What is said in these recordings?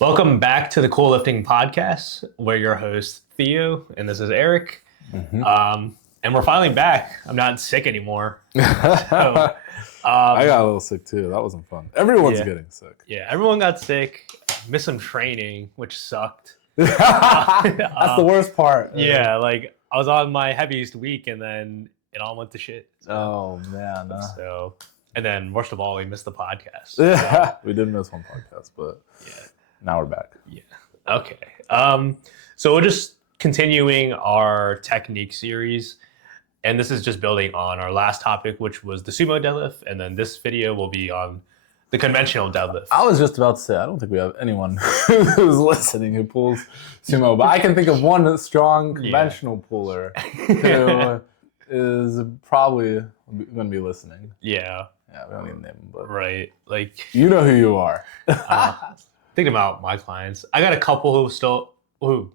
Welcome back to the Cool Lifting Podcast. We're your host, Theo, and this is Eric. And we're finally back. I'm not sick anymore. So, I got a little sick too. That wasn't fun. Everyone's getting sick. Yeah, everyone got sick. Missed some training, which sucked. That's the worst part. Yeah, like I was on my heaviest week and then it all went to shit. Oh, man. And then worst of all, we missed the podcast. So. We did miss one podcast, but now we're back. Yeah. Okay. So we're just continuing our technique series. And this is just building on our last topic, which was the sumo deadlift. And then this video will be on the conventional deadlift. I was just about to say, I don't think we have anyone who's listening who pulls sumo, but I can think of one strong conventional puller who is probably going to be listening. Yeah. Yeah, we don't need to name him, but right. Like, you know who you are. Thinking about my clients, I got a couple who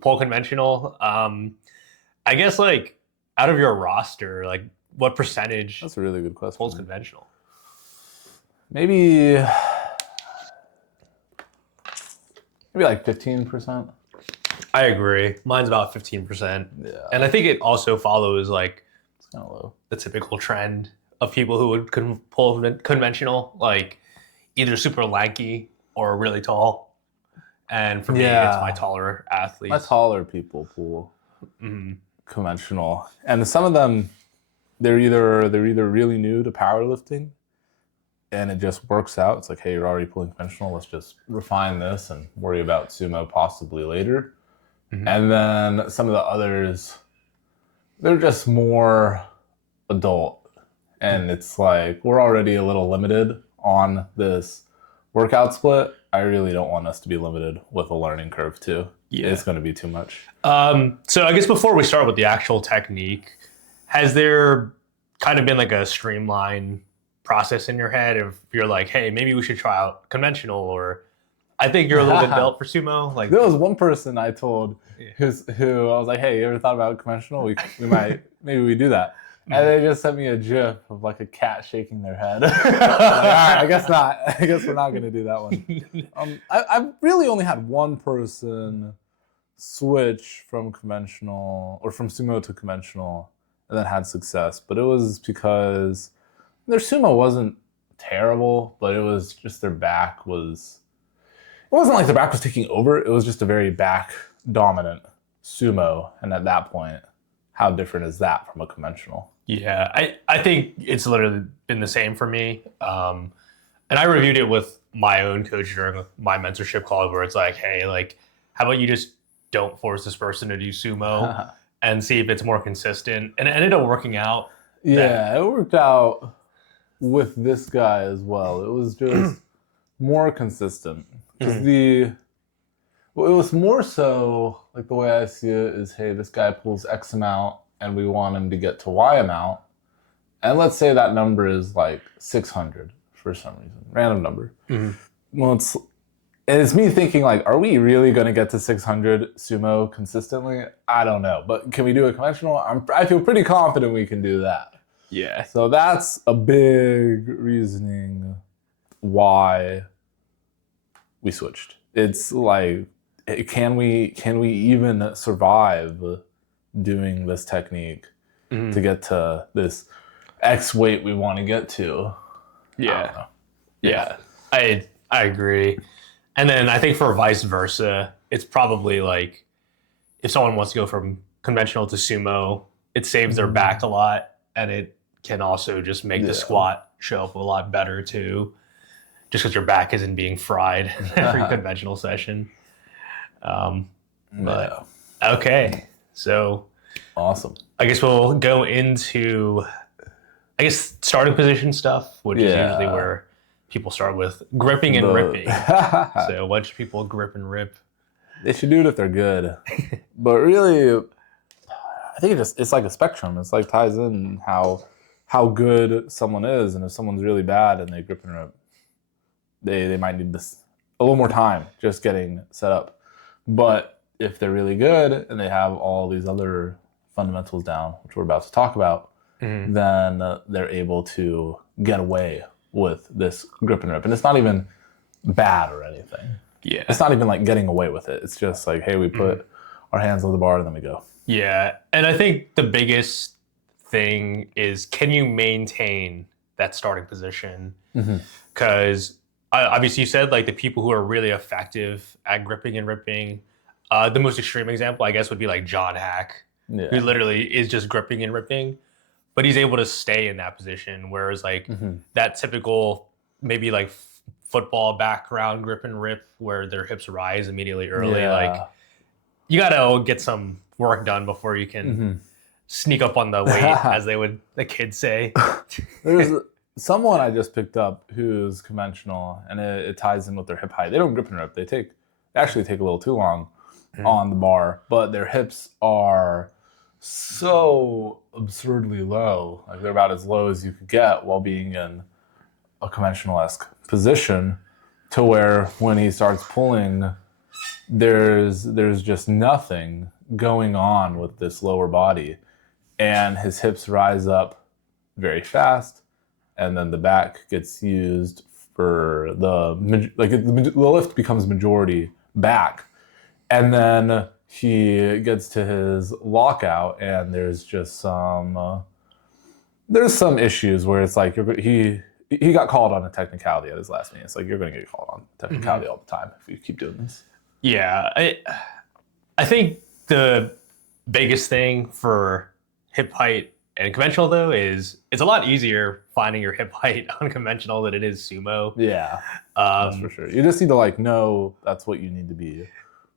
pull conventional. I guess like out of your roster, like what percentage? That's a really good question. Pulls conventional. Maybe like 15%. I agree. Mine's about 15%. Yeah. And I think it also follows like It's kind of low. The typical trend of people who would pull conventional, like either super lanky or really tall. And for me, it's my taller athletes. My taller people pull conventional, and some of them, they're either really new to powerlifting, and it just works out. It's like, hey, you're already pulling conventional. Let's just refine this and worry about sumo possibly later. And then some of the others, they're just more adult. And it's like, we're already a little limited on this workout split. I really don't want us to be limited with a learning curve too. Yeah. It's going to be too much. So I guess before we start with the actual technique, has there kind of been like a streamlined process in your head if you're like, hey, maybe we should try out conventional, or I think you're a little bit built for sumo? Like, there was one person I told who I was like, hey, you ever thought about conventional? We might, maybe we do that. And they just sent me a gif of like a cat shaking their head. Like, all right, I guess not. I guess we're not going to do that one. I've really only had one person switch from conventional or from sumo to conventional and then had success. But it was because their sumo wasn't terrible, but it was just their back was... It wasn't like the back was taking over. It was just a very back dominant sumo. And at that point, how different is that from a conventional? Yeah, I think it's literally been the same for me. And I reviewed it with my own coach during my mentorship call where it's like, hey, like, how about you just don't force this person to do sumo and see if it's more consistent? And it ended up working out. Yeah, it worked out with this guy as well. It was just more consistent. Because it was more so, like the way I see it is, hey, this guy pulls X amount and we want him to get to Y amount. And let's say that number is like 600 for some reason, random number. Well, it's me thinking like, are we really going to get to 600 sumo consistently? I don't know. But can we do a conventional? I feel pretty confident we can do that. Yeah. So that's a big reasoning why we switched. It's like, can we even survive doing this technique to get to this X weight we want to get to? Yeah. I agree. And then I think for vice versa, it's probably like if someone wants to go from conventional to sumo, it saves their back a lot, and it can also just make the squat show up a lot better too, just because your back isn't being fried every conventional session. But okay, so awesome. I guess we'll go into starting position stuff, which is usually where people start with gripping and ripping. So why should people grip and rip? They should do it if they're good. But really, I think it's like a spectrum. It's like ties in how good someone is, and if someone's really bad and they grip and rip, they might need this a little more time just getting set up. But if they're really good and they have all these other fundamentals down, which we're about to talk about, then they're able to get away with this grip and rip. And it's not even bad or anything. Yeah. It's not even like getting away with it. It's just like, hey, we put our hands on the bar and then we go. Yeah. And I think the biggest thing is, can you maintain that starting position? Because obviously you said like the people who are really effective at gripping and ripping, the most extreme example, I guess, would be like John Hack, who literally is just gripping and ripping, but he's able to stay in that position. Whereas like that typical, maybe like football background grip and rip where their hips rise immediately early, like you got to get some work done before you can sneak up on the weight, as the kids say. There's someone I just picked up who's conventional, and it ties in with their hip height. They don't grip and rip. They actually take a little too long on the bar, but their hips are so absurdly low. Like they're about as low as you could get while being in a conventional-esque position, to where when he starts pulling, there's just nothing going on with this lower body, and his hips rise up very fast, and then the back gets used for the lift becomes majority back, and then he gets to his lockout, and there's just some issues where it's like he got called on a technicality at his last meeting. It's like, you're going to get called on technicality all the time if you keep doing this. Yeah, I think the biggest thing for hip height and conventional, though, is it's a lot easier finding your hip height on conventional than it is sumo. Yeah, that's for sure. You just need to like know that's what you need to be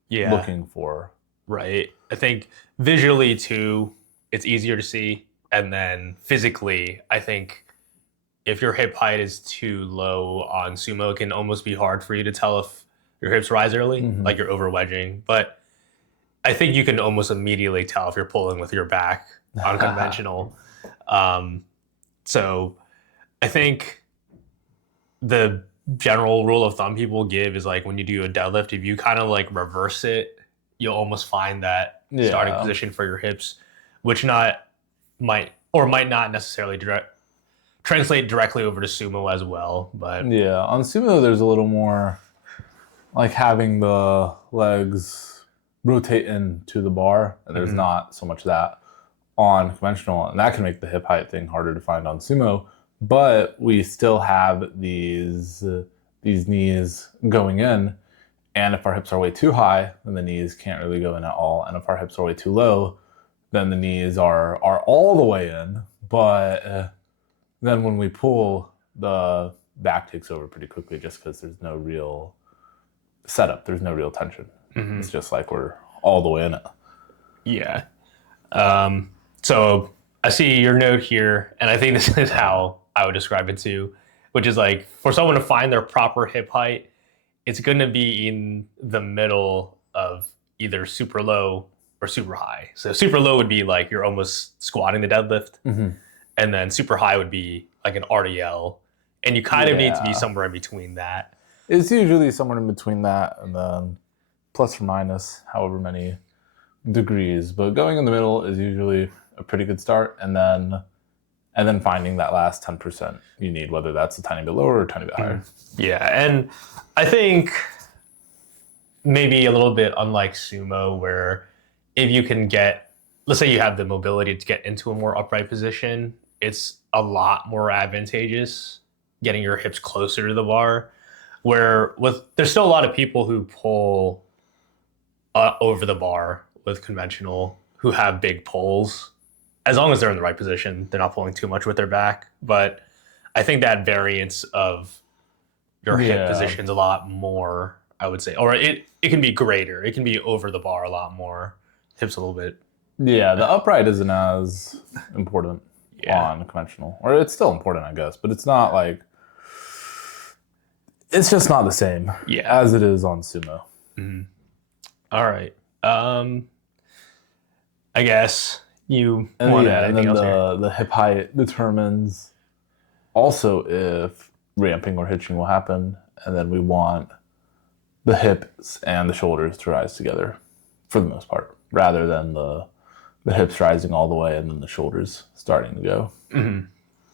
looking for. Right. I think visually too, it's easier to see, and then physically, I think if your hip height is too low on sumo, it can almost be hard for you to tell if your hips rise early, like you're over wedging. But I think you can almost immediately tell if you're pulling with your back on conventional. So I think the general rule of thumb people give is like, when you do a deadlift, if you kind of like reverse it, you'll almost find that starting position for your hips, which might not necessarily translate directly over to sumo as well. But yeah, on sumo there's a little more like having the legs rotate into the bar, and there's not so much that on conventional, and that can make the hip height thing harder to find on sumo. But we still have these knees going in, and if our hips are way too high, then the knees can't really go in at all. And if our hips are way too low, then the knees are all the way in. But then when we pull, the back takes over pretty quickly, just because there's no real setup. There's no real tension. It's just like we're all the way in it. Yeah. So I see your note here, and I think this is how I would describe it too, which is like, for someone to find their proper hip height, it's going to be in the middle of either super low or super high. So super low would be like you're almost squatting the deadlift, and then super high would be like an RDL, and you kind of need to be somewhere in between that. It's usually somewhere in between that and then plus or minus however many degrees, but going in the middle is usually a pretty good start, and then finding that last 10% you need, whether that's a tiny bit lower or a tiny bit higher. Yeah, and I think maybe a little bit unlike sumo, where if you can get, let's say you have the mobility to get into a more upright position, it's a lot more advantageous getting your hips closer to the bar, where there's still a lot of people who pull over the bar with conventional who have big pulls. As long as they're in the right position, they're not pulling too much with their back. But I think that variance of your hip position's a lot more, I would say. Or it can be greater. It can be over the bar a lot more. Hips a little bit. Yeah, the upright isn't as important on conventional. Or it's still important, I guess. But it's not like... It's just not the same as it is on sumo. All right. I guess you want to add anything else here? The hip height determines also if ramping or hitching will happen, and then we want the hips and the shoulders to rise together for the most part, rather than the hips rising all the way and then the shoulders starting to go.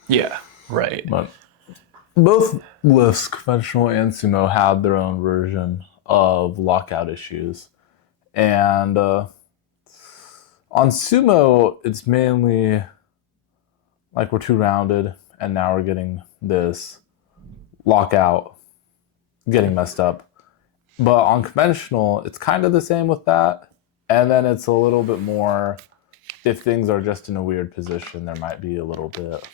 Yeah, right. But both lifts, conventional and sumo, have their own version of lockout issues. And on sumo, it's mainly like we're too rounded, and now we're getting this lockout getting messed up. But on conventional, it's kind of the same with that. And then it's a little bit more, if things are just in a weird position, there might be a little bit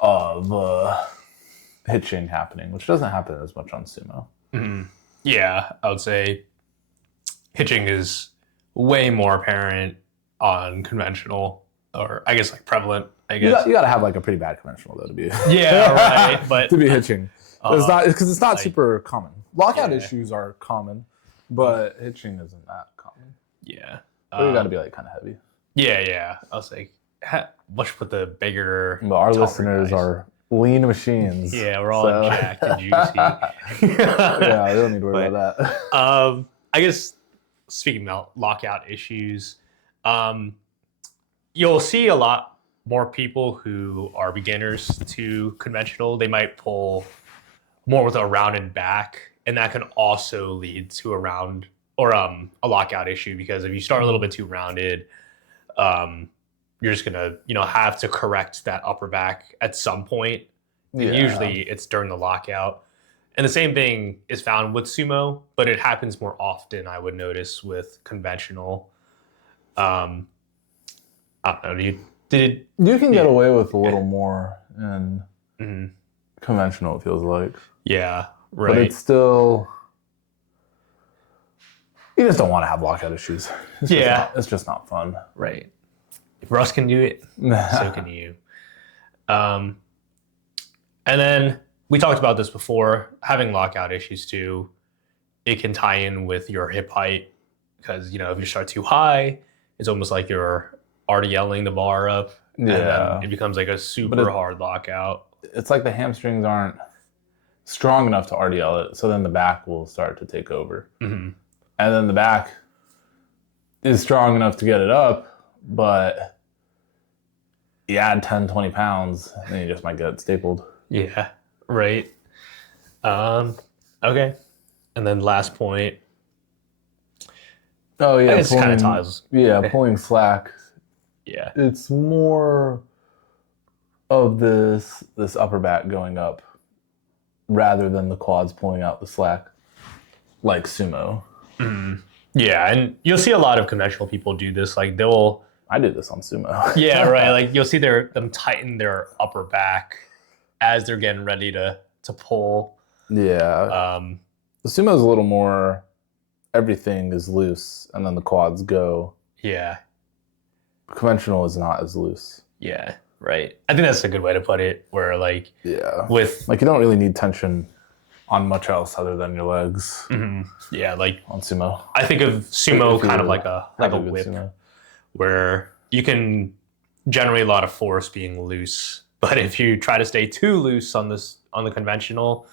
of hitching happening, which doesn't happen as much on sumo. Mm-hmm. Yeah, I would say hitching is way more apparent on conventional, or I guess like prevalent. I guess You got to have like a pretty bad conventional though to be right, but to be hitching. It's not because it's not like, super common. Lockout issues are common, but hitching isn't that common. Yeah, So you got to be like kind of heavy. Yeah. I was like, much with the bigger. But our listeners are lean machines. Yeah, we're all jacked and juicy. Yeah, we don't need to worry about that. I guess speaking about lockout issues, you'll see a lot more people who are beginners to conventional. They might pull more with a rounded back, and that can also lead to a round or a lockout issue, because if you start a little bit too rounded, you're just gonna have to correct that upper back at some point. Yeah. Usually it's during the lockout. And the same thing is found with sumo, but it happens more often, I would notice, with conventional. I don't know. You can get away with a little more in conventional, it feels like. Yeah, right. But it's still, you just don't want to have lockout issues. It's just not fun. Right. If Russ can do it, so can you. And then we talked about this before, having lockout issues too. It can tie in with your hip height, because if you start too high, it's almost like you're RDLing the bar up. Yeah. And then it becomes like a super hard lockout. It's like the hamstrings aren't strong enough to RDL it, so then the back will start to take over. Mm-hmm. And then the back is strong enough to get it up, but you add 10, 20 pounds, then you just might get it stapled. Yeah, right. Okay. And then last point. Oh, yeah. It's kind of ties. Yeah, pulling slack. Yeah. It's more of this upper back going up rather than the quads pulling out the slack like sumo. Mm-hmm. Yeah, and you'll see a lot of conventional people do this. Like I did this on sumo. Yeah, right. Like you'll see them tighten their upper back as they're getting ready to pull. Yeah. The sumo is a little more, everything is loose and then the quads go. Yeah. Conventional is not as loose. Yeah, right. I think that's a good way to put it, where with you don't really need tension on much else other than your legs. Mm-hmm. Yeah, like on sumo. I think of sumo kind of like a whip, sumo, where you can generate a lot of force being loose, but if you try to stay too loose on the conventional,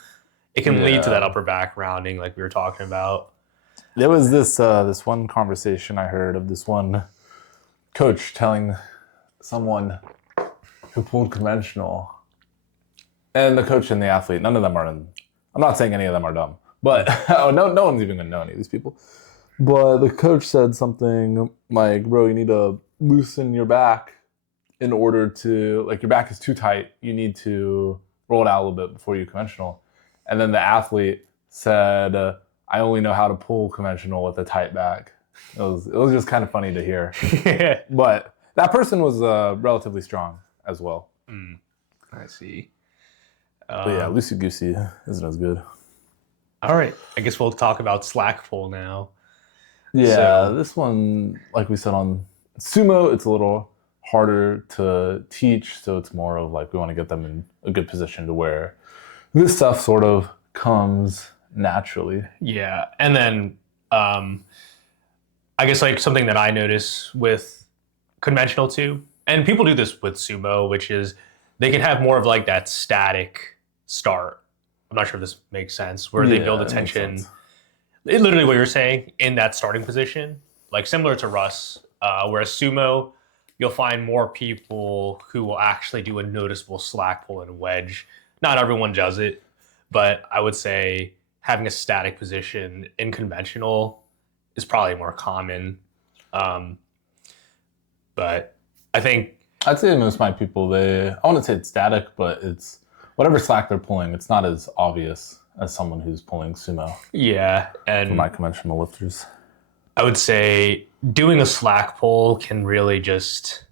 it can lead to that upper back rounding, like we were talking about. There was this one conversation I heard of this one coach telling someone who pulled conventional, and the coach and the athlete, none of them are I'm not saying any of them are dumb, but no one's even gonna know any of these people. But the coach said something like, bro, you need to loosen your back in order to, like, your back is too tight. You need to roll it out a little bit before you conventional. And then the athlete said, I only know how to pull conventional with a tight back. It was just kind of funny to hear. But that person was relatively strong as well. I see. But yeah, loosey-goosey isn't as good. All right. I guess we'll talk about slack pull now. Yeah, this one, like we said on sumo, it's a little harder to teach. So it's more of like we want to get them in a good position to where this stuff sort of comes naturally. Yeah. And then I guess like something that I notice with conventional too, and people do this with sumo, which is they can have more of like that static start. I'm not sure if this makes sense, where they build attention. Literally what you're saying, in that starting position, like similar to Russ, whereas sumo, you'll find more people who will actually do a noticeable slack pull and wedge. Not everyone does it, but I would say having a static position in conventional is probably more common. But I think I'd say most of my people, I wouldn't say it's static, but it's whatever slack they're pulling, it's not as obvious as someone who's pulling sumo. Yeah, and for my conventional lifters, I would say doing a slack pull can really just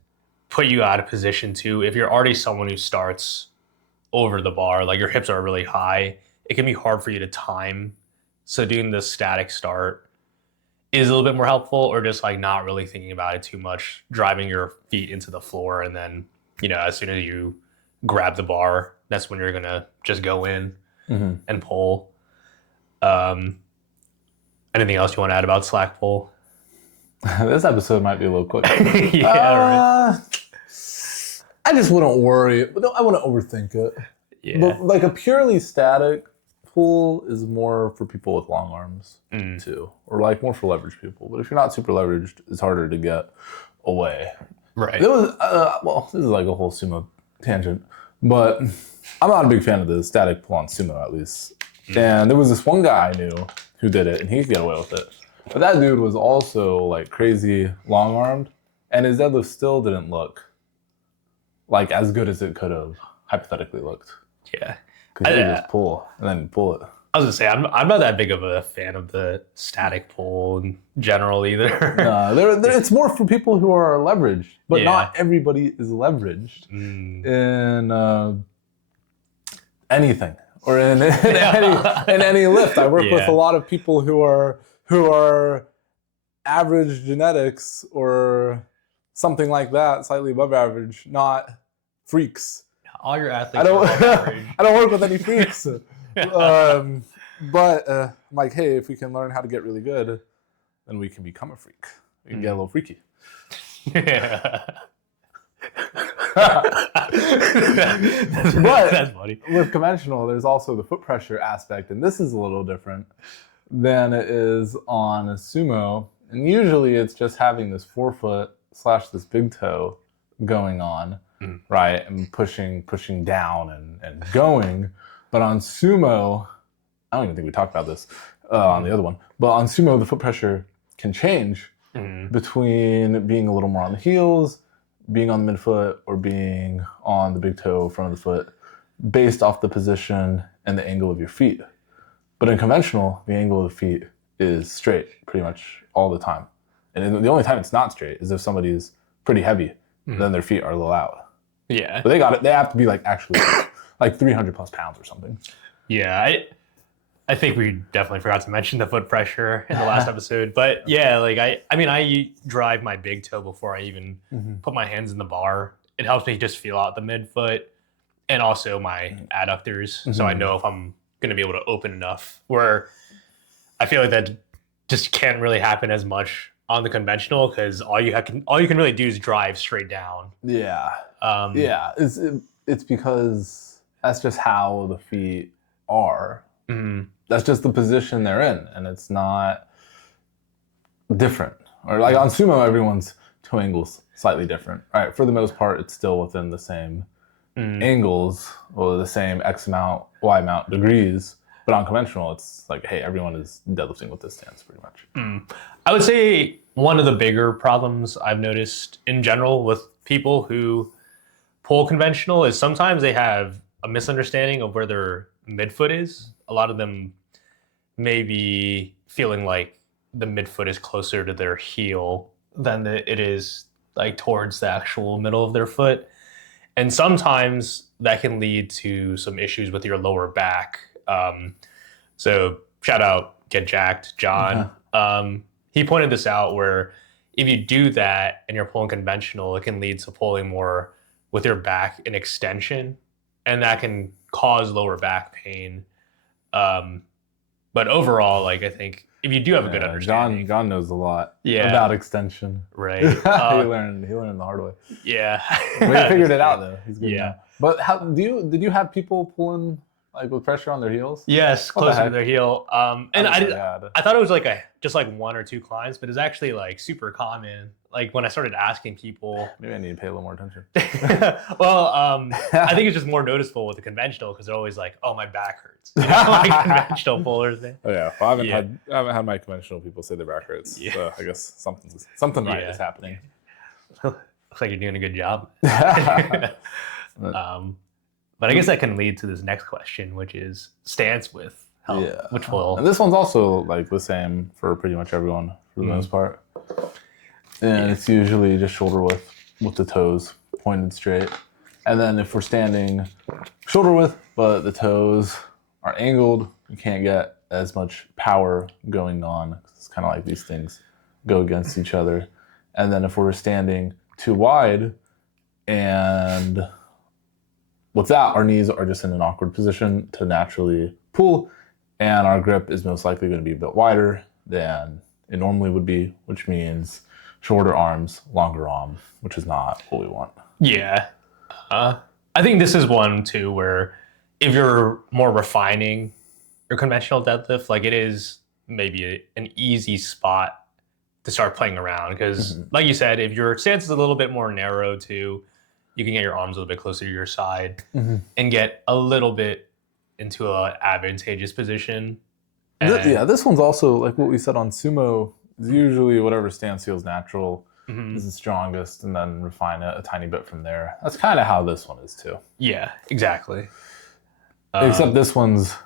put you out of position too. If you're already someone who starts over the bar, like your hips are really high, it can be hard for you to time. So doing the static start is a little bit more helpful, or just like not really thinking about it too much, driving your feet into the floor, and then, as soon as you grab the bar, that's when you're gonna just go in and pull. Anything else you want to add about slack pull? This episode might be a little quick. Right. I just wouldn't worry. I wouldn't overthink it. Yeah. But like a purely static pull is more for people with long arms too, or like more for leveraged people. But if you're not super leveraged, it's harder to get away. Right. It was this is like a whole sumo tangent, but I'm not a big fan of the static pull on sumo, at least. And there was this one guy I knew who did it, and he could get away with it. But that dude was also like crazy long armed, and his deadlift still didn't look like as good as it could have hypothetically looked. Yeah. Because you just pull and then pull it. I was gonna say I'm not that big of a fan of the static pull in general either. No, it's more for people who are leveraged, but Yeah. not everybody is leveraged in anything or in any lift. I work with a lot of people who are average genetics or something like that, slightly above average, not freaks. All your athletes. I don't average. I don't work with any freaks. But I'm like, hey, if we can learn how to get really good, then we can become a freak. We can get a little freaky. Yeah. But that's funny. with conventional, there's also the foot pressure aspect, and this is a little different than it is on a sumo. And usually it's just having this forefoot / this big toe going on, right? And pushing down and going. But on sumo, I don't even think we talked about this on the other one, but on sumo, the foot pressure can change between being a little more on the heels, being on the midfoot, or being on the big toe, front of the foot, based off the position and the angle of your feet. But in conventional, the angle of the feet is straight pretty much all the time. And the only time it's not straight is if somebody's pretty heavy, then their feet are a little out. Yeah. But they got it. They have to be like actually like 300 plus pounds or something. Yeah. I think we definitely forgot to mention the foot pressure in the last episode. But yeah, like I drive my big toe before I even put my hands in the bar. It helps me just feel out the midfoot and also my adductors. So I know if I'm going to be able to open enough, where I feel like that just can't really happen as much on the conventional, because all you can really do is drive straight down. Yeah. It's because that's just how the feet are. That's just the position they're in, and it's not different. Or like on sumo, everyone's toe angles slightly different. Right? For the most part, it's still within the same angles or the same X amount, Y amount degrees. But on conventional, it's like, hey, everyone is deadlifting with this stance pretty much. I would say one of the bigger problems I've noticed in general with people who pull conventional is sometimes they have a misunderstanding of where their midfoot is. A lot of them may be feeling like the midfoot is closer to their heel than it is like towards the actual middle of their foot. And sometimes that can lead to some issues with your lower back. So shout out Get Jacked, John. He pointed this out, where if you do that and you're pulling conventional, it can lead to pulling more with your back in extension, and that can cause lower back pain. But overall, like, I think if you do have a good understanding, John knows a lot about extension. Right. He learned the hard way. Yeah. But he figured it out though. He's good now. But did you have people pulling like with pressure on their heels? Yes, closer to their heel. And I thought it was like just like one or two clients, but it's actually like super common. like when I started asking people, Maybe I need to pay a little more attention. well, I think it's just more noticeable with the conventional because they're always like, "Oh, my back hurts." You know, like conventional pullers. Oh yeah, well, I Yeah. haven't had my conventional people say their back hurts. Yeah. So I guess something right Yeah. is happening. Looks like you're doing a good job. But I guess that can lead to this next question, which is stance width. Which will. And this one's also like the same for pretty much everyone for the most part. And it's usually just shoulder width with the toes pointed straight. And then if we're standing shoulder width, but the toes are angled, you can't get as much power going on. It's kind of like these things go against each other. And then if we're standing too wide and with that, our knees are just in an awkward position to naturally pull, and our grip is most likely going to be a bit wider than it normally would be, which means shorter arms, longer arm, which is not what we want. Yeah. I think this is one, too, where if you're more refining your conventional deadlift, like it is maybe an easy spot to start playing around. Because, like you said, if your stance is a little bit more narrow, too, you can get your arms a little bit closer to your side and get a little bit into an advantageous position. This one's also like what we said on sumo. Is usually whatever stance feels natural is the strongest, and then refine it a tiny bit from there. That's kind of how this one is too. Yeah, exactly. Except this one's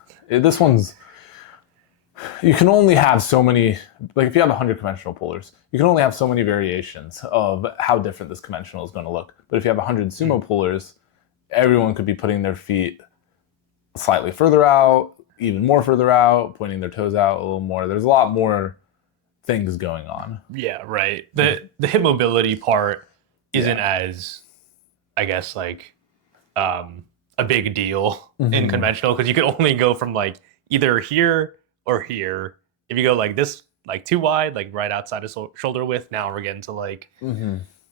you can only have so many, like if you have 100 conventional pullers, you can only have so many variations of how different this conventional is going to look. But if you have 100 sumo pullers, everyone could be putting their feet slightly further out, even more further out, pointing their toes out a little more. There's a lot more things going on. Yeah, right. The hip mobility part isn't as, I guess, like a big deal in conventional because you can only go from like either here or here. If you go like this, like too wide, like right outside of shoulder width, now we're getting to like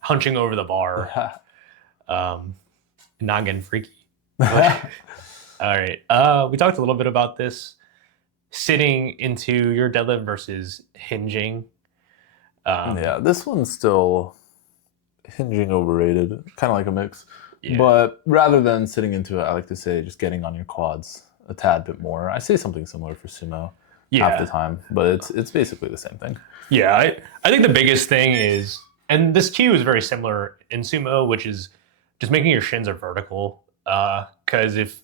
hunching over the bar. Not getting freaky. All right. We talked a little bit about this. Sitting into your deadlift versus hinging. This one's still hinging overrated. Kind of like a mix. Yeah. But rather than sitting into it, I like to say just getting on your quads a tad bit more. I say something similar for sumo half the time, but it's basically the same thing. Yeah, I think the biggest thing is, and this cue is very similar in sumo, which is just making your shins are vertical. Because if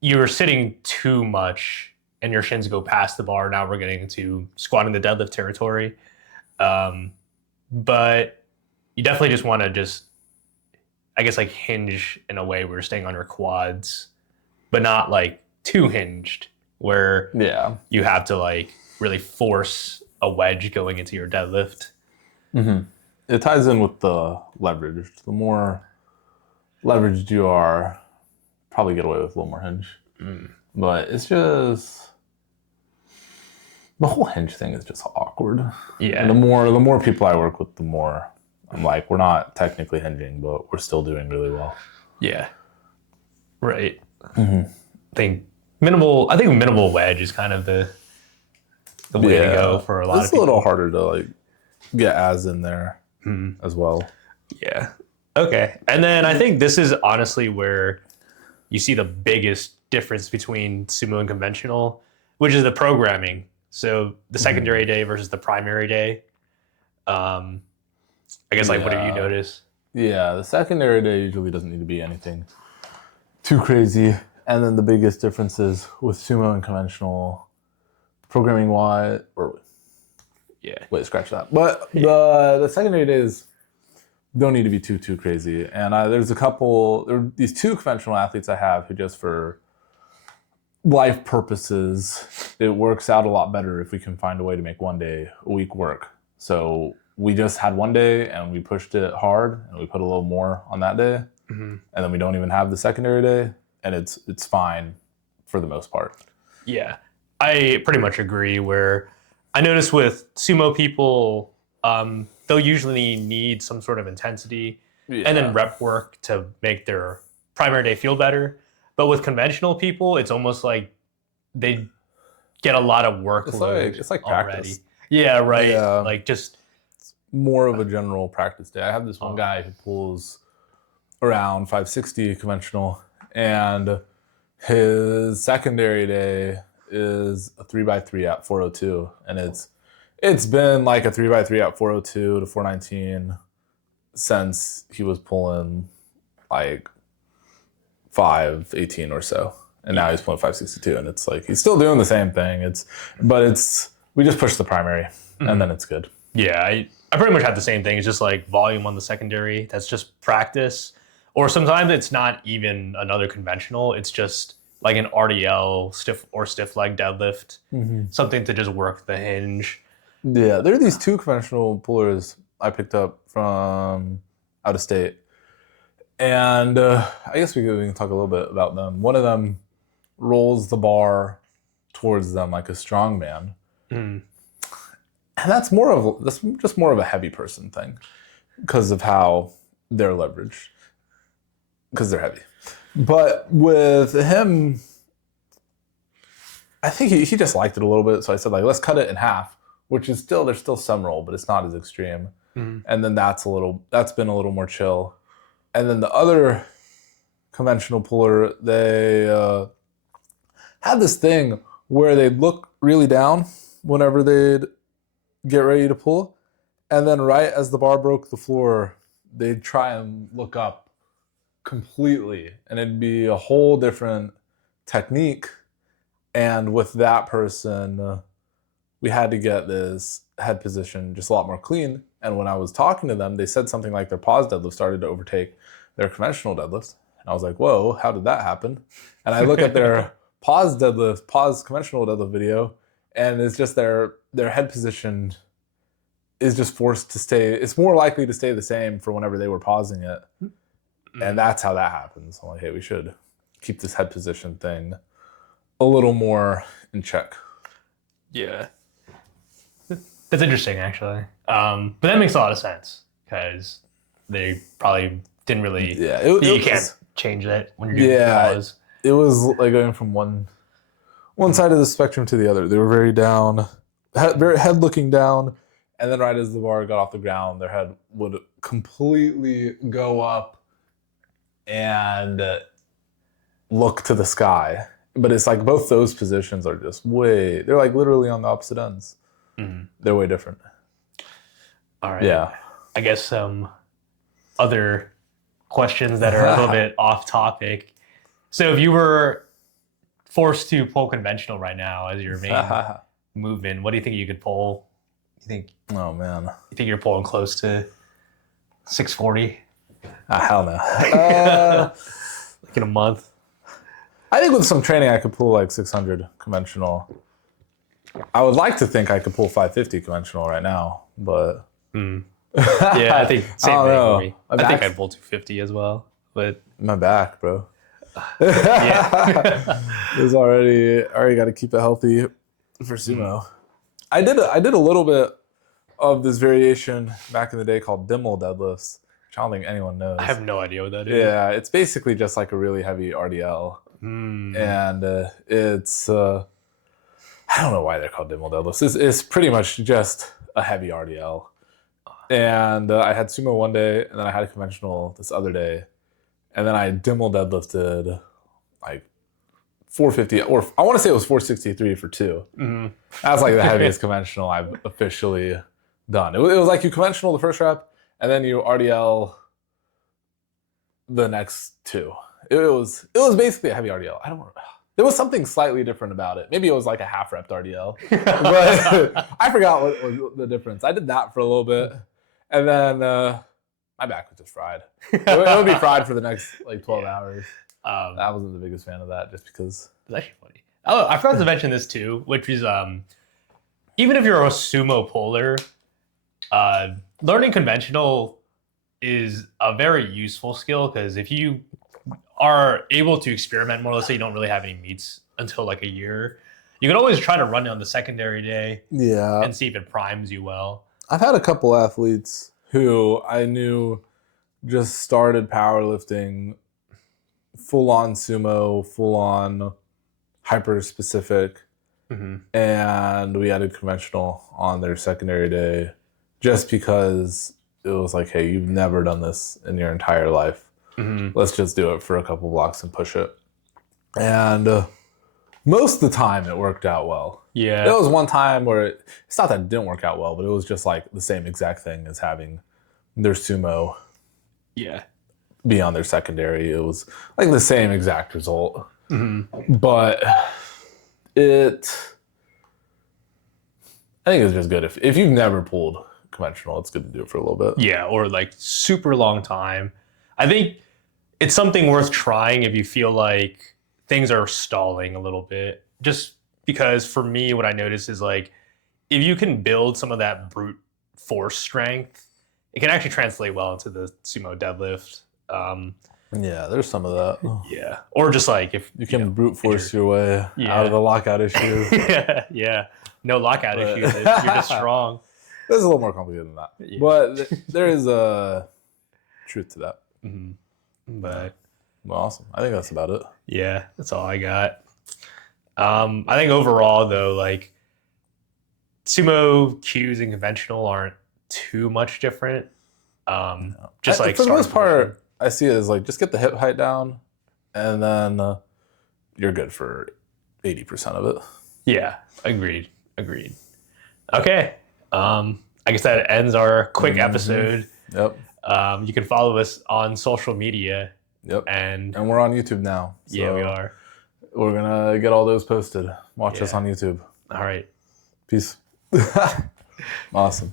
you're sitting too much and your shins go past the bar, now we're getting into squatting the deadlift territory. But you definitely just want to just, I guess, like hinge in a way where you're staying on your quads, but not like too hinged where you have to like really force a wedge going into your deadlift. It ties in with the leverage. The more leveraged you are, probably get away with a little more hinge. But it's just the whole hinge thing is just awkward. Yeah. And the more people I work with, the more I'm like, we're not technically hinging, but we're still doing really well. Yeah. Right. I think minimal wedge is kind of the way to go for a lot of people. It's a little harder to like get as in there as well. Yeah. Okay. And then I think this is honestly where you see the biggest difference between sumo and conventional, which is the programming. So the secondary day versus the primary day. I guess like what have you noticed? Yeah, the secondary day usually doesn't need to be anything too crazy. And then the biggest differences with sumo and conventional programming wise, wait, scratch that. But the secondary days don't need to be too crazy. And there are these two conventional athletes I have who just for life purposes, it works out a lot better if we can find a way to make one day a week work. So we just had one day and we pushed it hard and we put a little more on that day. And then we don't even have the secondary day and it's fine for the most part. Yeah. I pretty much agree where I notice with sumo people, they'll usually need some sort of intensity and then rep work to make their primary day feel better. But with conventional people, it's almost like they get a lot of workload. It's like practice. Yeah, right. Yeah. Like just more of a general practice day. I have this one guy who pulls around 560 conventional, and his secondary day is a 3x3 at 402, and it's been like a 3x3 at 402 to 419 since he was pulling like 518 or so, and now he's pulling 562, and it's like he's still doing the same thing. We just push the primary, and then it's good. Yeah, I pretty much have the same thing. It's just like volume on the secondary. That's just practice. Or sometimes it's not even another conventional. It's just like an RDL stiff leg deadlift, something to just work the hinge. Yeah, there are these two conventional pullers I picked up from out of state. And I guess we can talk a little bit about them. One of them rolls the bar towards them like a strongman. And that's just more of a heavy person thing because of how they're leveraged. Because they're heavy. But with him, I think he just liked it a little bit. So I said, like, let's cut it in half, which is there's still some roll, but it's not as extreme. And then that's been a little more chill. And then the other conventional puller, they had this thing where they'd look really down whenever they'd get ready to pull. And then right as the bar broke the floor, they'd try and look up completely, and it'd be a whole different technique. And with that person, we had to get this head position just a lot more clean. And when I was talking to them, they said something like their pause deadlift started to overtake their conventional deadlift. And I was like, whoa, how did that happen? And I look at their pause conventional deadlift video, and it's just their head position is just forced to stay. It's more likely to stay the same for whenever they were pausing it. And that's how that happens. I'm like, hey, we should keep this head position thing a little more in check. Yeah. That's interesting, actually. But that makes a lot of sense because they probably didn't really... Yeah. You can't change that when you're doing pause. It was like going from one side of the spectrum to the other. They were very down, very head looking down, and then right as the bar got off the ground, their head would completely go up and look to the sky. But it's like both those positions are just they're like literally on the opposite ends. They're way different. All right. Yeah. I guess some other questions that are a little bit off topic. So if you were forced to pull conventional right now as your main movement, what do you think you could pull? Oh man. You think you're pulling close to 640? Hell no. Like in a month? I think with some training I could pull like 600 conventional. I would like to think I could pull 550 conventional right now, but yeah, I think same thing for me. I think I'd pull 250 as well, but my back, bro. Yeah. It's already got to keep it healthy for sumo. I did a little bit of this variation back in the day called Dimmel deadlifts, which I don't think anyone knows. I have no idea what that is. Yeah, it's basically just like a really heavy RDL. And it's I don't know why they're called Dimmel deadlifts. It's pretty much just a heavy RDL. And I had sumo one day, and then I had a conventional this other day, and then I Dimmel deadlifted like 450, or I want to say it was 463 for two. That's like the heaviest conventional I've officially done. It was like you conventional the first rep, and then you RDL the next two. It was basically a heavy RDL. I don't know. There was something slightly different about it. Maybe it was like a half rep RDL, but I forgot what was the difference. I did that for a little bit, and then my back was just fried. It would be fried for the next like 12 hours. I wasn't the biggest fan of that, just because. It's actually funny. Oh, I forgot to mention this too, which is even if you're a sumo puller, learning conventional is a very useful skill, because if you are able to experiment more, let's say you don't really have any meets until like a year, you can always try to run it on the secondary day and see if it primes you well. I've had a couple athletes who I knew just started powerlifting full-on sumo, full-on hyper-specific, and we added conventional on their secondary day just because it was like, hey, you've never done this in your entire life. Let's just do it for a couple blocks and push it. And most of the time it worked out well. Yeah. There was one time where it's not that it didn't work out well, but it was just like the same exact thing as having their sumo be on their secondary. It was like the same exact result. But I think it's just good. If you've never pulled conventional, it's good to do it for a little bit. Yeah, or like super long time. I think it's something worth trying if you feel like things are stalling a little bit. Just because for me, what I notice is like, if you can build some of that brute force strength, it can actually translate well into the sumo deadlift. Yeah, there's some of that. Yeah, or just like if You can brute force your way out of the lockout issue. yeah, no lockout issues. You're just strong. There's a little more complicated than that, but there is a truth to that. But well, awesome. I think that's about it. Yeah, that's all I got. I think overall though, like sumo cues and conventional aren't too much different. Just like for the most part, I see it as like just get the hip height down, and then you're good for 80% of it. Yeah, agreed. Okay, I guess that ends our quick episode. Yep. You can follow us on social media. Yep. And we're on YouTube now. So yeah, we are. We're gonna get all those posted. Watch us on YouTube. All right. Peace. Awesome.